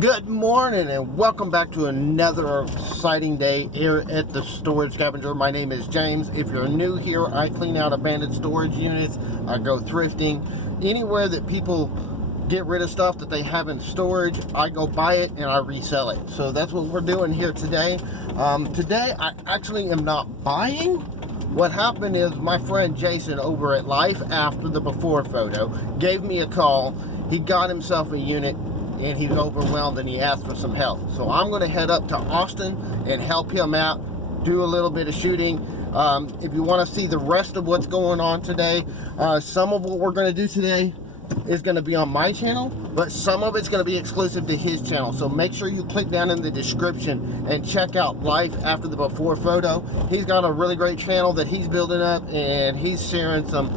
Good morning and welcome back to another exciting day here at the Storage Scavenger. My name is James. If you're new here, I clean out abandoned storage units. I go thrifting. Anywhere that people get rid of stuff that they have in storage, I go buy it and I resell it. So that's what we're doing here today. Today I actually am not buying. What happened is my friend Jason over at Life After the Before Photo gave me a call. He got himself a unit and he's overwhelmed and he asked for some help. So I'm going to head up to Austin and help him out, do a little bit of shooting. If you want to see the rest of what's going on today, some of what we're going to do today is going to be on my channel, but some of it's going to be exclusive to his channel. So make sure you click down in the description and check out Life After the Before Photo. He's got a really great channel that he's building up and he's sharing some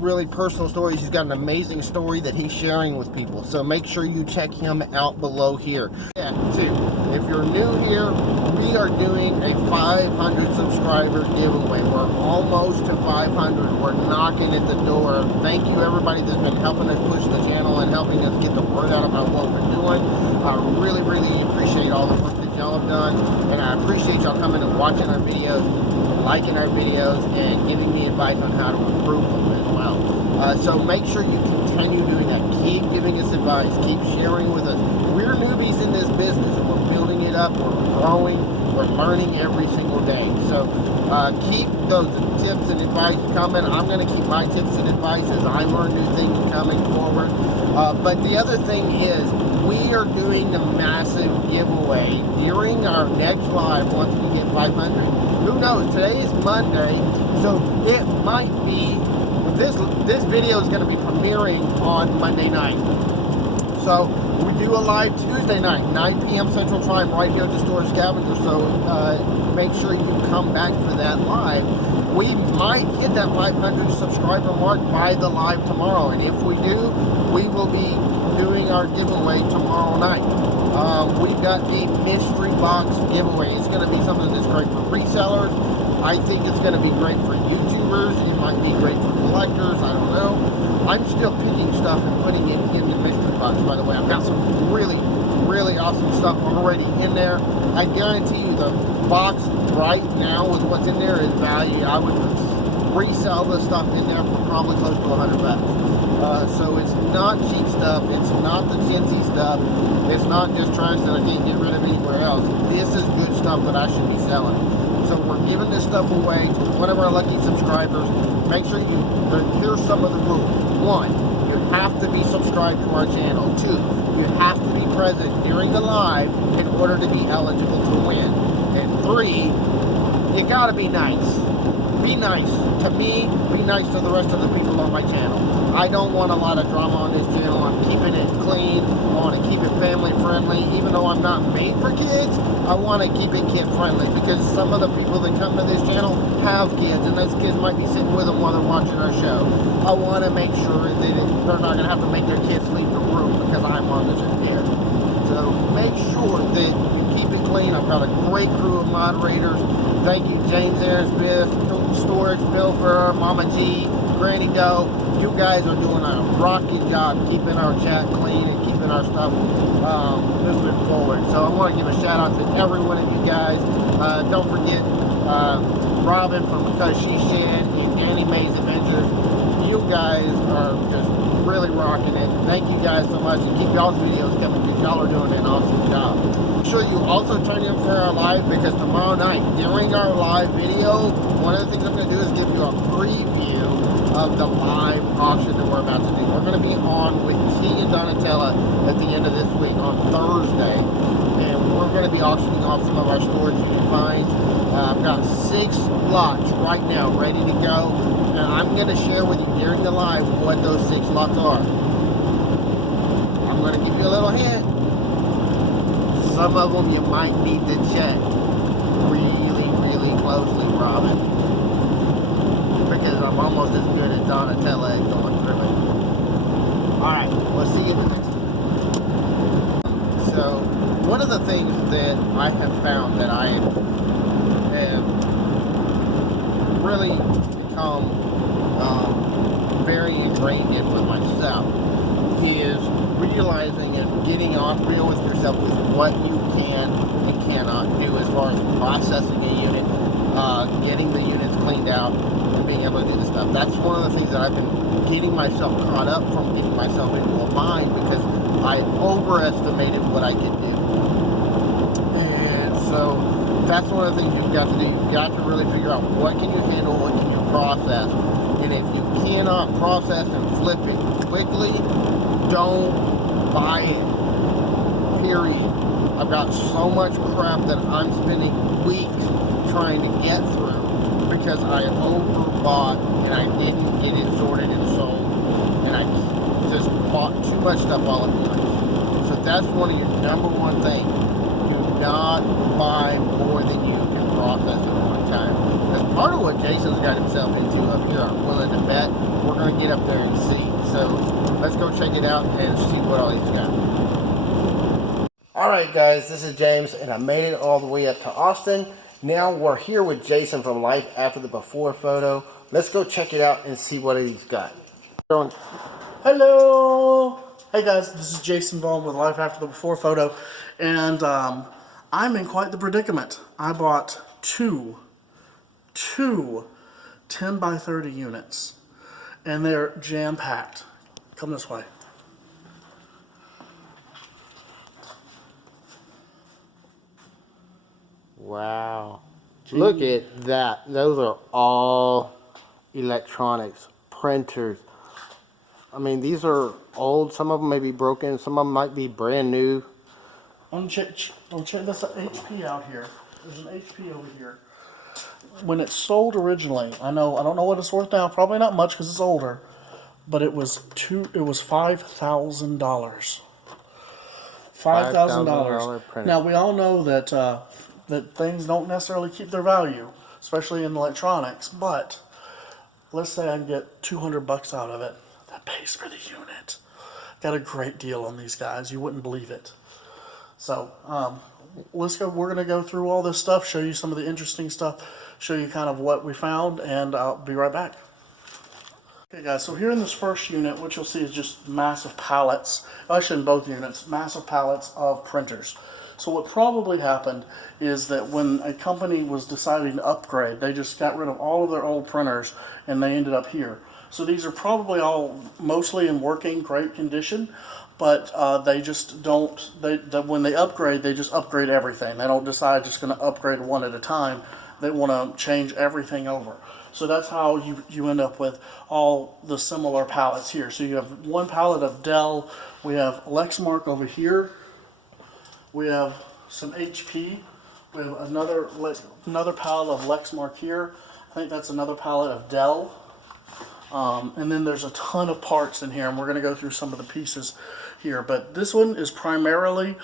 really personal stories. He's got an amazing story that he's sharing with people. So make sure you check him out below here. Yeah, too. If you're new here, we are doing a 500 subscriber giveaway. We're almost to 500. We're knocking at the door. Thank you everybody that's been helping us push the channel and helping us get the word out about what we're doing. I really appreciate all the work that y'all have done, and I appreciate y'all coming and watching our videos, liking our videos, and giving me advice on how to improve them as well. So make sure you continue doing that. Keep giving us advice. Keep sharing with us. We're newbies in this business, and we're building it up. We're growing. We're learning every single day. So keep those tips and advice coming. I'm going to keep my tips and advice as I learn new things coming forward. But the other thing is, we are doing the massive giveaway during our next live once we hit 500. Who knows? Today is Monday, so it might be, this video is going to be premiering on Monday night. So we do a live Tuesday night, 9 p.m. Central Time, right here at the Storage Scavenger. So make sure you come back for that live. We might hit that 500 subscriber mark by the live tomorrow, and if we do, we will be doing our giveaway tomorrow night. We've got a mystery box giveaway. It's going to be something that's great for resellers. I think it's going to be great for YouTubers. It might be great for collectors. I don't know. I'm still picking stuff and putting it in the mystery box, by the way. I've got some really awesome stuff already in there. I guarantee you the box right now with what's in there is value. I would resell the stuff in there for probably close to $100. So it's not cheap stuff. It's not the chintzy stuff. It's not just trash that I can't get rid of anywhere else. This is good stuff that I should be selling. So we're giving this stuff away to one of our lucky subscribers. Make sure here's some of the rules. 1, you have to be subscribed to our channel. 2, you have to be present during the live in order to be eligible to win. And 3, you gotta be nice. Be nice to me, be nice to the rest of the people on my channel. I don't want a lot of drama on this channel. I'm keeping it clean. I want to keep it family friendly. Even though I'm not made for kids, I want to keep it kid friendly, because some of the people that come to this channel have kids, and those kids might be sitting with them while they're watching our show. I want to make sure that they're not going to have to make their kids leave the room because I'm on this here. So make sure that you keep it clean. I've got a great crew of moderators. Thank you, James Aaron Smith, Storage, Bill Furr, Mama G, Granny Doe. You guys are doing a rocking job keeping our chat clean and keeping our stuff moving forward. So I want to give a shout out to every one of you guys. Don't forget Robin from Because She Shed and Annie Mae's Adventures. You guys are just really rocking it. Thank you guys so much, and keep y'all's videos coming because y'all are doing an awesome job. Make sure you also turn in for our live, because tomorrow night during our live video, one of the things I'm going to do is give you a preview of the live auction that we're about to do. We're going to be on with T and Donatella at the end of this week on Thursday, and we're going to be auctioning off some of our storage unit finds. I've got 6 lots right now ready to go, and I'm going to share with you during the live what those 6 lots are. I'm going to give you a little hint. Some of them you might need to check really closely, Robin, because I'm almost as good as Donatella at going through it. Alright, we'll see you in the next one. So, one of the things that I have found that I have really become very ingrained in with myself is realizing and getting on real with yourself with what you can and cannot do as far as processing a unit, getting the units cleaned out, and being able to do this stuff. That's one of the things that I've been getting myself caught up from, getting myself into a bind, because I overestimated what I could do. And so that's one of the things you've got to do. You've got to really figure out what can you handle, what can you process. And if you cannot process and flip it quickly, don't buy it. Period. I've got so much crap that I'm spending weeks trying to get through because I overbought and I didn't get it sorted and sold, and I just bought too much stuff all at once. So that's one of your number one things. Do not buy more than you can process at one time. That's part of what Jason's got himself into up here. I'm willing to bet. We're going to get up there and see. So let's go check it out and see what all he's got. Alright guys, this is James, and I made it all the way up to Austin. Now we're here with Jason from Life After the Before photo. Let's go check it out and see what he's got. Hello! Hey guys, this is Jason Vaughn with Life After the Before photo, and I'm in quite the predicament. I bought two 10 by 30 units, and they're jam-packed. Come this way. Wow. Look at that. Those are all electronics, printers. I mean, these are old. Some of them may be broken. Some of them might be brand new. Check this HP out here. There's an HP over here. When it sold originally, I don't know what it's worth now. Probably not much because it's older, but it was $5,000. $5,000. Now we all know that that things don't necessarily keep their value, especially in electronics. But let's say I can get $200 out of it. That pays for the unit. Got a great deal on these guys. You wouldn't believe it. So let's go. We're gonna go through all this stuff, show you some of the interesting stuff, show you kind of what we found, and I'll be right back. Okay guys, so here in this first unit, what you'll see is just massive pallets, actually in both units, massive pallets of printers. So what probably happened is that when a company was deciding to upgrade, they just got rid of all of their old printers and they ended up here. So these are probably all mostly in working great condition, but they just don't, when they upgrade, they just upgrade everything. They don't decide just going to upgrade one at a time. They want to change everything over. So that's how you end up with all the similar pallets here. So you have one pallet of Dell, we have Lexmark over here, we have some HP, we have another pallet of Lexmark here, I think that's another pallet of Dell, and then there's a ton of parts in here, and we're going to go through some of the pieces here. But this one is primarily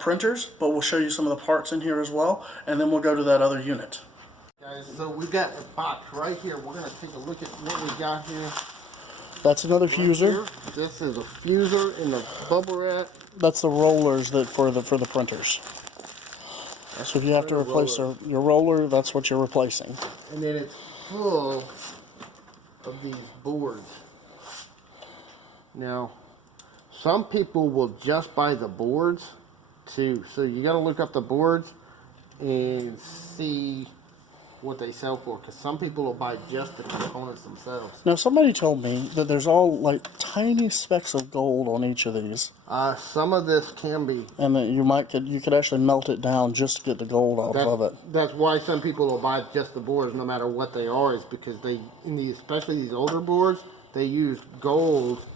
printers, but we'll show you some of the parts in here as well, and then we'll go to that other unit. Guys, so we got a box right here. We're going to take a look at what we got here. That's another fuser. Here. This is a fuser in the bubble wrap. That's the rollers that for the printers. So if you have to replace your roller, that's what you're replacing. And then it's full of these boards. Now, some people will just buy the boards too. So you got to look up the boards and see what they sell for, because some people will buy just the components themselves. Now somebody told me that there's all like tiny specks of gold on each of these. Some of this can be, and that you could actually melt it down just to get the gold off of it. That's why some people will buy just the boards, no matter what they are, is because especially these older boards, they use gold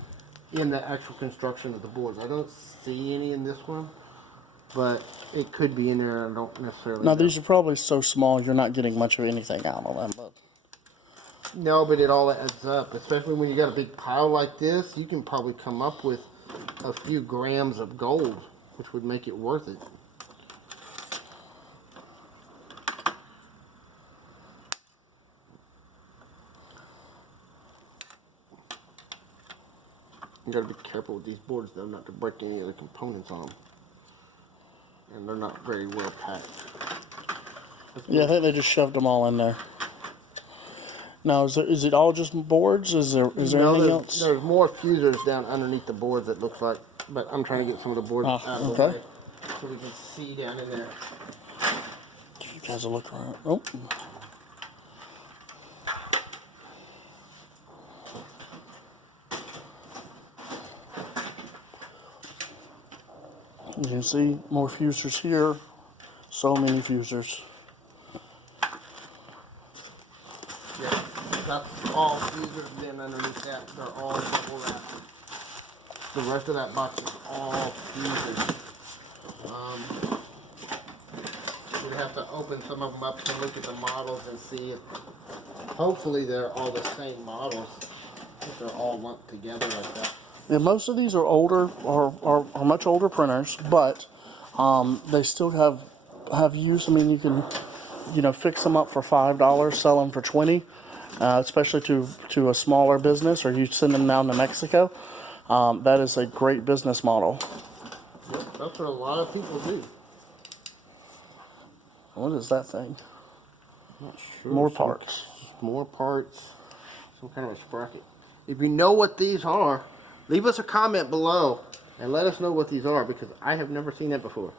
in the actual construction of the boards. I don't see any in this one, but it could be in there. I don't necessarily know. These are probably so small you're not getting much of anything out of them. But no, but it all adds up, especially when you got a big pile like this. You can probably come up with a few grams of gold, which would make it worth it. You got to be careful with these boards, though, not to break any of the components on them. And they're not very well packed. Yeah, I think they just shoved them all in there. Now, is it all just boards? Is there anything else? There's more fusers down underneath the boards, it looks like. But I'm trying to get some of the boards out of the way so we can see down in there. Give you guys a look around. Oh. You can see more fusers here. So many fusers. Yeah, that's all fusers. Then underneath that, they're all bubble wrapped. The rest of that box is all fusers. We'd have to open some of them up to look at the models and see if, hopefully they're all the same models, if they're all lumped together like that. Yeah, most of these are older, or much older printers, but they still have use. I mean, you can, fix them up for $5, sell them for $20, especially to a smaller business, or you send them down to Mexico. That is a great business model. Yep, that's what a lot of people do. What is that thing? Not sure. More parts. More parts. Some kind of a sprocket. If you know what these are, leave us a comment below and let us know what these are, because I have never seen that before.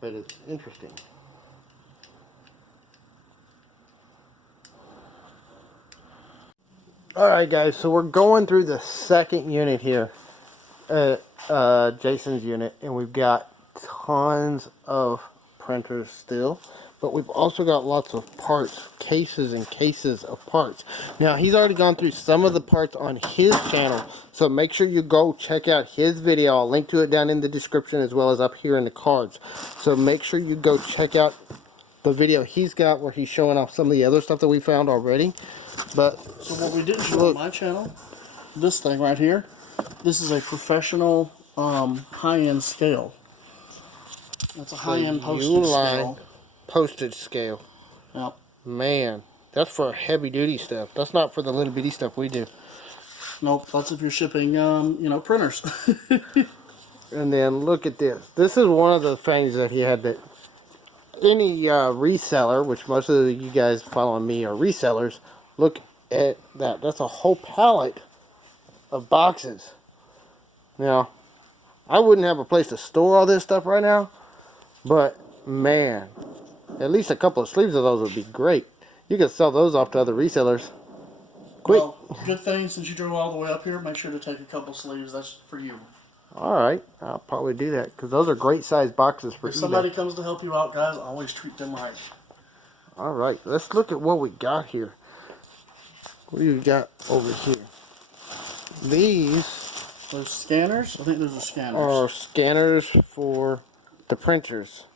But it's interesting. Alright guys, so we're going through the second unit here. Jason's unit, and we've got tons of printers still, but we've also got lots of parts, cases and cases of parts. Now he's already gone through some of the parts on his channel, so make sure you go check out his video. I'll link to it down in the description as well as up here in the cards. So make sure you go check out the video he's got where he's showing off some of the other stuff that we found already. But so what we didn't show on my channel, this thing right here, this is a professional high-end scale. That's a high-end postage scale. Postage scale. Yep. Man, that's for heavy-duty stuff. That's not for the little bitty stuff we do. Nope, that's if you're shipping, printers. And then look at this. This is one of the things that he had that any reseller, which most of you guys following me are resellers, look at that. That's a whole pallet of boxes. Now, I wouldn't have a place to store all this stuff right now, but man, at least a couple of sleeves of those would be great. You could sell those off to other resellers quick. Well, good thing since you drove all the way up here, make sure to take a couple sleeves. That's for you. Alright, I'll probably do that, because those are great sized boxes for If somebody comes to help you out, guys, always treat them right. Alright, let's look at what we got here. What do you got over here? Those scanners? I think those are scanners. Are scanners for the printers.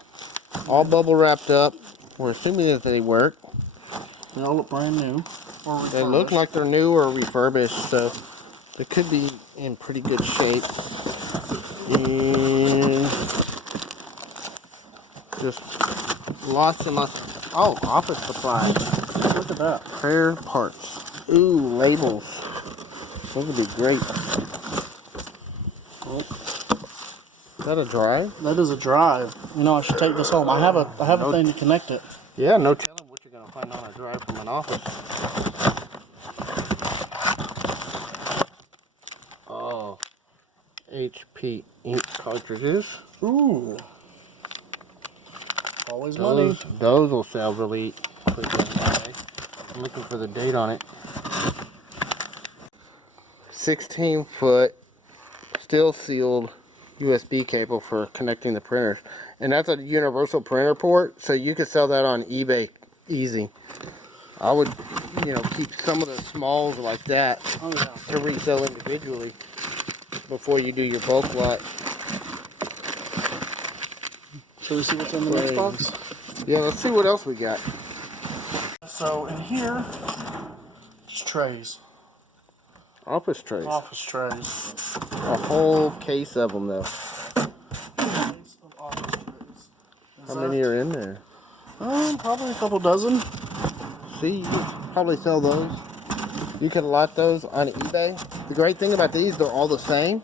All bubble wrapped up. We're assuming that they work. They all look brand new. They look like they're new or refurbished, so they could be in pretty good shape. And just lots and lots of, office supplies. Look at that. Prayer parts. Ooh, labels. Those would be great. Oh. Is that a drive? That is a drive. I should take this home. I have a thing to connect it. Yeah, no telling what you're going to find on a drive from an office. Oh, HP ink cartridges. Ooh. Always money. Those will sell really quickly. I'm looking for the date on it. 16-foot steel sealed USB cable for connecting the printers, and that's a universal printer port, so you can sell that on eBay easy. I would, keep some of the smalls like that to resell individually before you do your bulk lot. Shall we see what's in the next box? Yeah, let's see what else we got. So in here, just trays. Office trays. Office trays. A whole case of them, though. How many are in there? Probably a couple dozen. See, you could probably sell those. You could lot those on eBay. The great thing about these, they're all the same.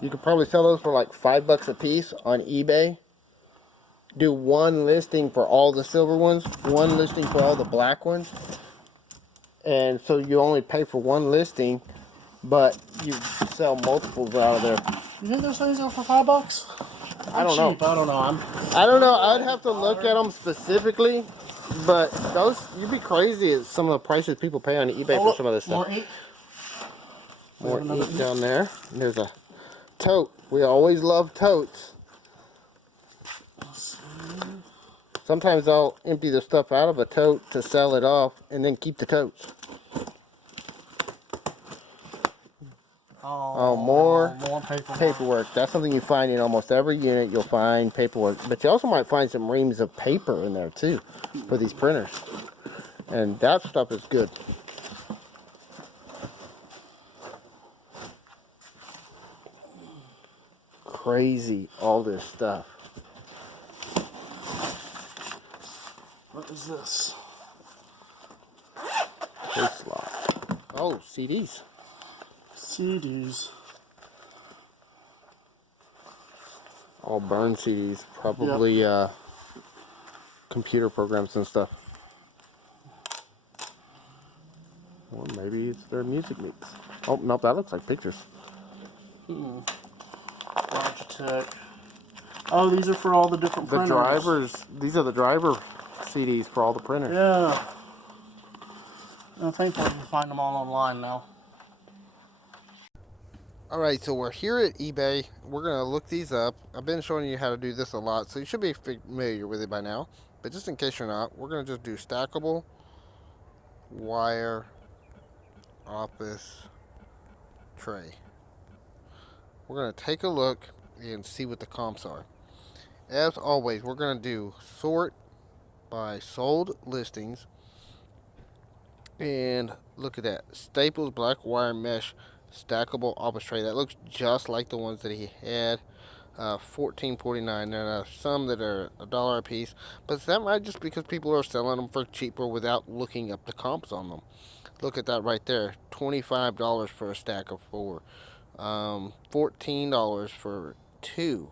You could probably sell those for like $5 a piece on eBay. Do one listing for all the silver ones, one listing for all the black ones, and so you only pay for one listing, but you sell multiples out of there. You think those things are for $5? I don't know. I don't know. I don't know. I'd have to look at them specifically, but those, you'd be crazy at some of the prices people pay on eBay for some of this stuff. More ink down there. And there's a tote. We always love totes. Sometimes I'll empty the stuff out of a tote to sell it off and then keep the totes. Oh, more paperwork. That's something you find in almost every unit. You'll find paperwork. But you also might find some reams of paper in there too for these printers. And that stuff is good. Crazy, all this stuff. What is this? Case lock. Oh, CDs. CDs. All burn CDs. Probably computer programs and stuff. Or maybe it's their music mix. Oh, nope, that looks like pictures. Logitech. Oh, these are for all the different printers. The drivers, these are the driver CDs for all the printers. Yeah. I think we can find them all online now. Alright, so we're here at eBay. We're going to look these up. I've been showing you how to do this a lot, so you should be familiar with it by now. But just in case you're not, we're going to just do stackable wire office tray. We're going to take a look and see what the comps are. As always, we're going to do sort by sold listings. And look at that. Staples black wire mesh stackable office tray. That looks just like the ones that he had. $14.49. There are some that are $1 a piece, but that might just because people are selling them for cheaper without looking up the comps on them. Look at that right there. $25 for a stack of 4. $14 for 2.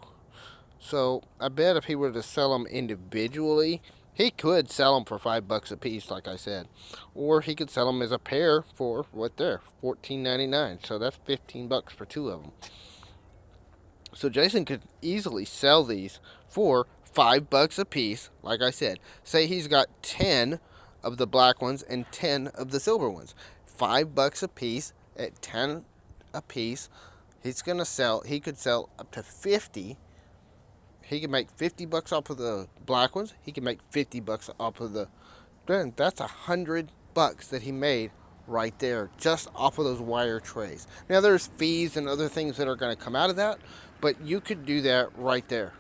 So I bet if he were to sell them individually, he could sell them for $5 a piece, like I said, or he could sell them as a pair for what they're $14.99. So that's $15 for 2 of them. So Jason could easily sell these for $5 a piece. Like I said, say he's got 10 of the black ones and 10 of the silver ones. $5 a piece at 10 a piece. He's gonna sell. He could sell up to 50. He can make $50 off of the black ones. He can make $50 off of the. Then that's $100 that he made right there, just off of those wire trays. Now there's fees and other things that are going to come out of that, but you could do that right there.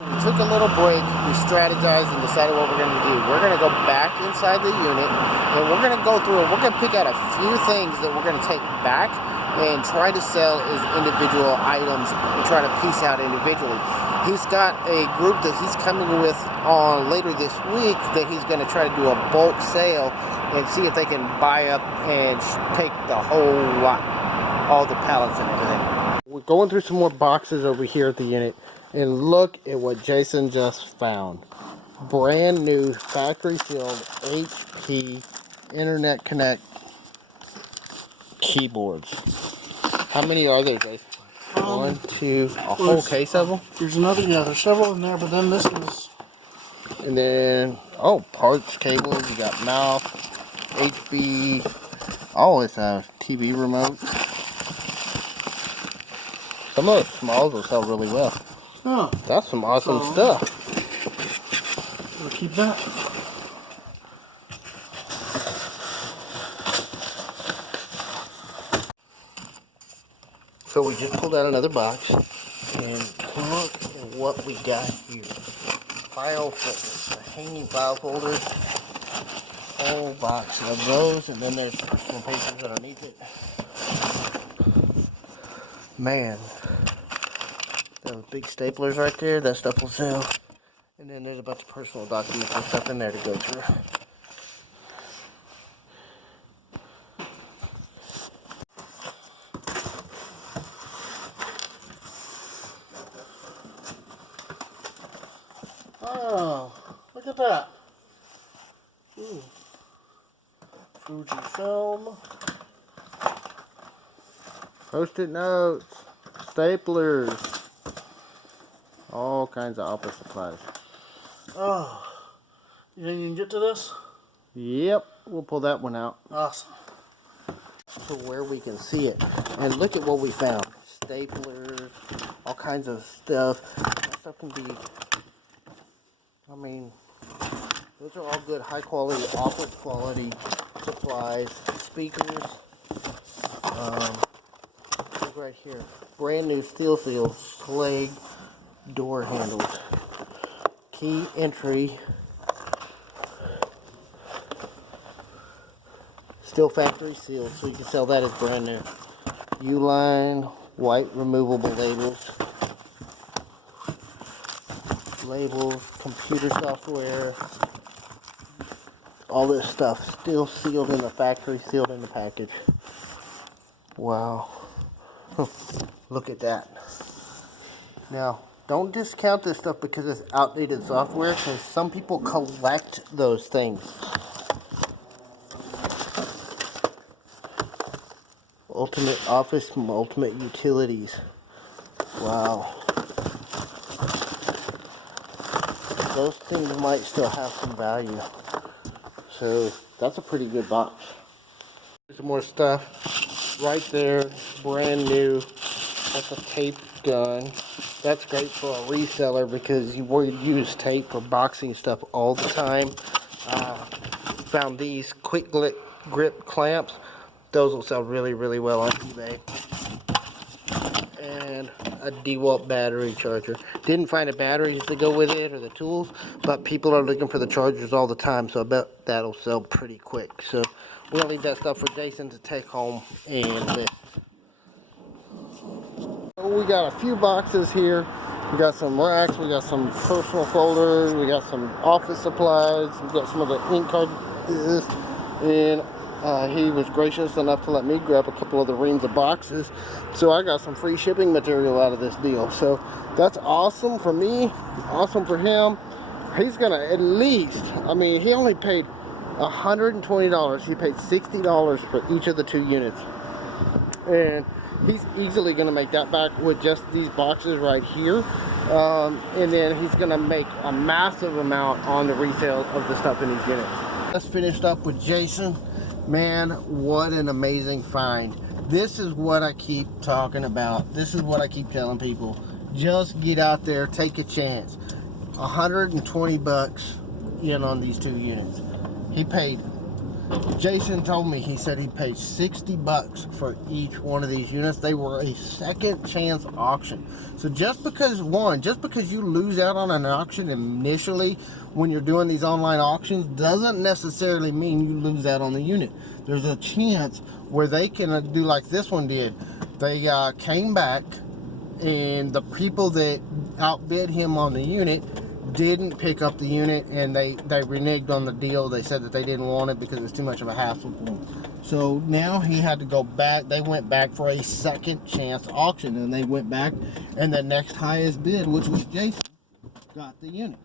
We took a little break, we strategized and decided what we're going to do. We're going to go back inside the unit and we're going to go through it. We're going to pick out a few things that we're going to take back and try to sell as individual items and try to piece out individually. He's got a group that he's coming with on later this week that he's going to try to do a bulk sale and see if they can buy up and take the whole lot, all the pallets and everything. We're going through some more boxes over here at the unit. And look at what Jason just found. Brand new factory filled HP Internet Connect keyboards. How many are there, Jason? 1, 2, a whole case of them? There's another, yeah, there's several in there, but then this is... And then, oh, parts, cables, you got mouse, HP, oh, it's a TV remote. Some of the smalls will sell really well. Oh, that's some awesome stuff. We'll keep that. So we just pulled out another box and look at what we got here. File folders, a hanging file folders, whole box of those, and then there's personal papers underneath it. Man. Those big staplers right there, that stuff will sell. And then there's a bunch of personal documents and stuff in there to go through. Look at that. Ooh. Fuji film. Post-it notes, staplers, all kinds of office supplies. Oh, you think you can get to this? Yep, we'll pull that one out. Awesome. To where we can see it. And look at what we found. Staplers, all kinds of stuff. That stuff can be, I mean, those are all good high quality, office quality supplies. Speakers. Look right here. Brand new steel seal slag door handles. Key entry. Still factory sealed, so you can sell that as brand new. U-line, white removable labels. Labels, computer software. All this stuff still sealed in the factory, sealed in the package. Wow. Look at that. Now, don't discount this stuff because it's outdated software, because some people collect those things. Ultimate Office, Ultimate Utilities. Wow. Those things might still have some value. So, that's a pretty good box. Some more stuff. Right there, brand new. That's a tape gun. That's great for a reseller because you would use tape for boxing stuff all the time. Found these quick grip clamps. Those will sell really, really well on eBay. And a DeWalt battery charger. Didn't find the batteries to go with it or the tools, but people are looking for the chargers all the time, so I bet that'll sell pretty quick. So we'll leave that stuff for Jason to take home and list. We got a few boxes here. We got some racks, we got some personal folders, we got some office supplies, we got some of the ink cartridges, and he was gracious enough to let me grab a couple of the reams of boxes. So I got some free shipping material out of this deal. So that's awesome for me, awesome for him. He's gonna at least, I mean, he only paid $120. He paid $60 for each of the 2 units. And he's easily gonna make that back with just these boxes right here. And then he's gonna make a massive amount on the resale of the stuff in these units. Let's finish up with Jason. Man, what an amazing find. This is what I keep talking about. This is what I keep telling people. Just get out there, take a chance. 120 bucks in on these 2 units. He paid, Jason told me, he said he paid 60 bucks for each one of these units. They were a second chance auction. So just because you lose out on an auction initially when you're doing these online auctions doesn't necessarily mean you lose out on the unit. There's a chance where they can do like this one did. They came back, and the people that outbid him on the unit didn't pick up the unit, and they reneged on the deal. They said that they didn't want it because it's too much of a hassle for them. So now he had to go back. They went back for a second chance auction, and they went back, and the next highest bid, which was Jason, got the unit.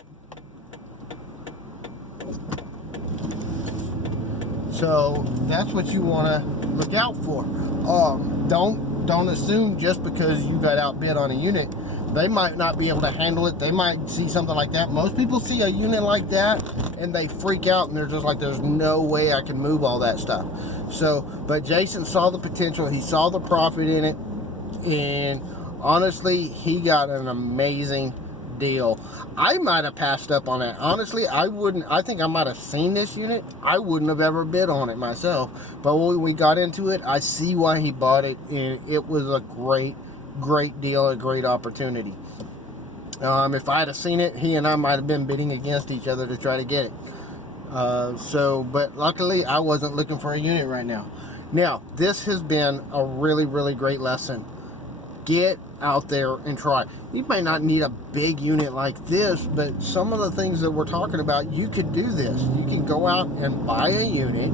So that's what you want to look out for. Don't assume just because you got outbid on a unit, they might not be able to handle it. They might see something like that. Most people see a unit like that and they freak out, and they're just like, there's no way I can move all that stuff. So, but Jason saw the potential. He saw the profit in it, and honestly, he got an amazing deal. I might have passed up on that. Honestly, I wouldn't. I think I might have seen this unit. I wouldn't have ever bid on it myself. But when we got into it, I see why he bought it, and it was a great deal, a great opportunity. If I had seen it, he and I might have been bidding against each other to try to get it. But luckily, I wasn't looking for a unit right now. Now, this has been a really great lesson. Get out there and try. You may not need a big unit like this, but some of the things that we're talking about, you could do this. You can go out and buy a unit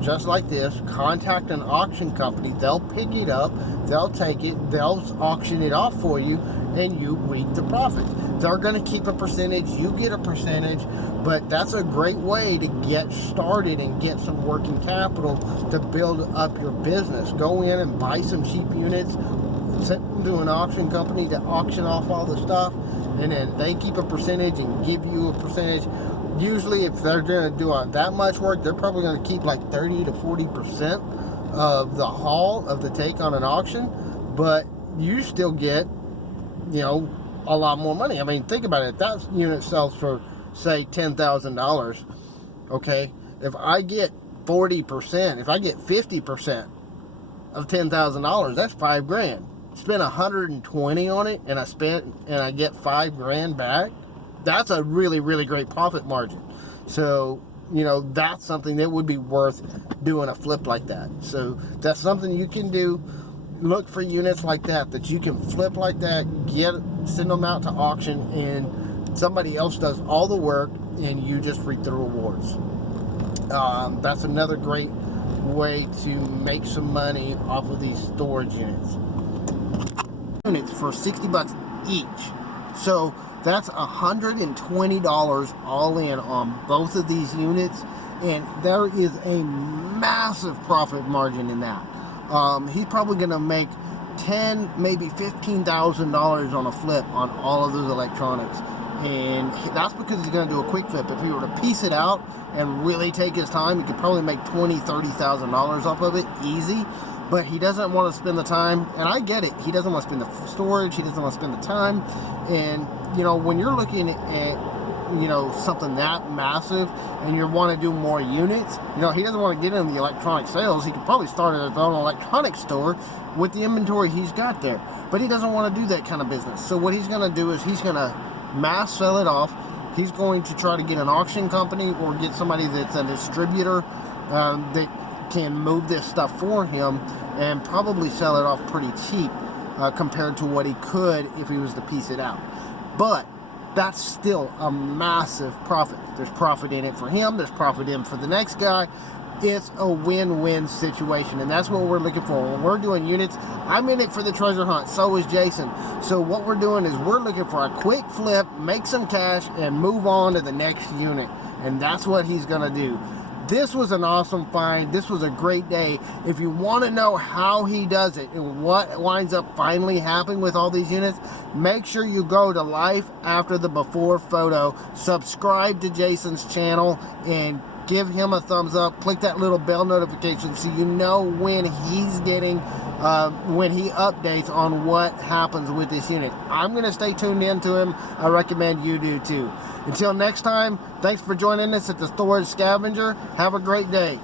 just like this, contact an auction company, they'll pick it up, they'll take it, they'll auction it off for you, and you reap the profits. they're going to keep a percentage, you get a percentage, but that's a great way to get started and get some working capital to build up your business. Go in and buy some cheap units, send them to an auction company to auction off all the stuff, and then they keep a percentage and give you a percentage. Usually if they're going to do that much work, they're probably going to keep like 30 to 40% of the haul of the take on an auction, but you still get, you know, a lot more money. I mean, think about it. If that unit sells for, say, $10,000, okay, if I get 40%, if I get 50% of $10,000, that's $5,000. Spend 120 on it, and I get $5,000 back. That's a really, really great profit margin. So, you know, that's something that would be worth doing a flip like that. So that's something you can do. Look for units like that you can flip like that, send them out to auction, and somebody else does all the work and you just reap the rewards. That's another great way to make some money off of these storage units. Units for $60 each. So that's $120 all in on both of these units, and there is a massive profit margin in that. He's probably going to make $10,000, maybe $15,000 on a flip on all of those electronics, and that's because he's going to do a quick flip. If he were to piece it out and really take his time, he could probably make $20,000, $30,000 off of it easy. But he doesn't want to spend the time, and I get it. He doesn't want to spend the storage. He doesn't want to spend the time. And, you know, when you're looking at, you know, something that massive and you want to do more units, you know, he doesn't want to get into the electronic sales. He could probably start at his own electronic store with the inventory he's got there. But he doesn't want to do that kind of business. So what he's going to do is he's going to mass sell it off. He's going to try to get an auction company or get somebody that's a distributor that can move this stuff for him and probably sell it off pretty cheap compared to what he could if he was to piece it out. But that's still a massive profit. There's profit in it for him. There's profit in for the next guy. It's a win-win situation, and that's what we're looking for. When we're doing units, I'm in it for the treasure hunt. So is Jason. So what we're doing is we're looking for a quick flip, make some cash, and move on to the next unit. And that's what he's going to do. This was an awesome find. This was a great day. If you want to know how he does it and what winds up finally happening with all these units, make sure you go to Life After the Before photo, subscribe to Jason's channel, and give him a thumbs up. Click that little bell notification so you know when he's getting, when he updates on what happens with this unit. I'm going to stay tuned into him. I recommend you do too. Until next time, thanks for joining us at the Storage Scavenger. Have a great day.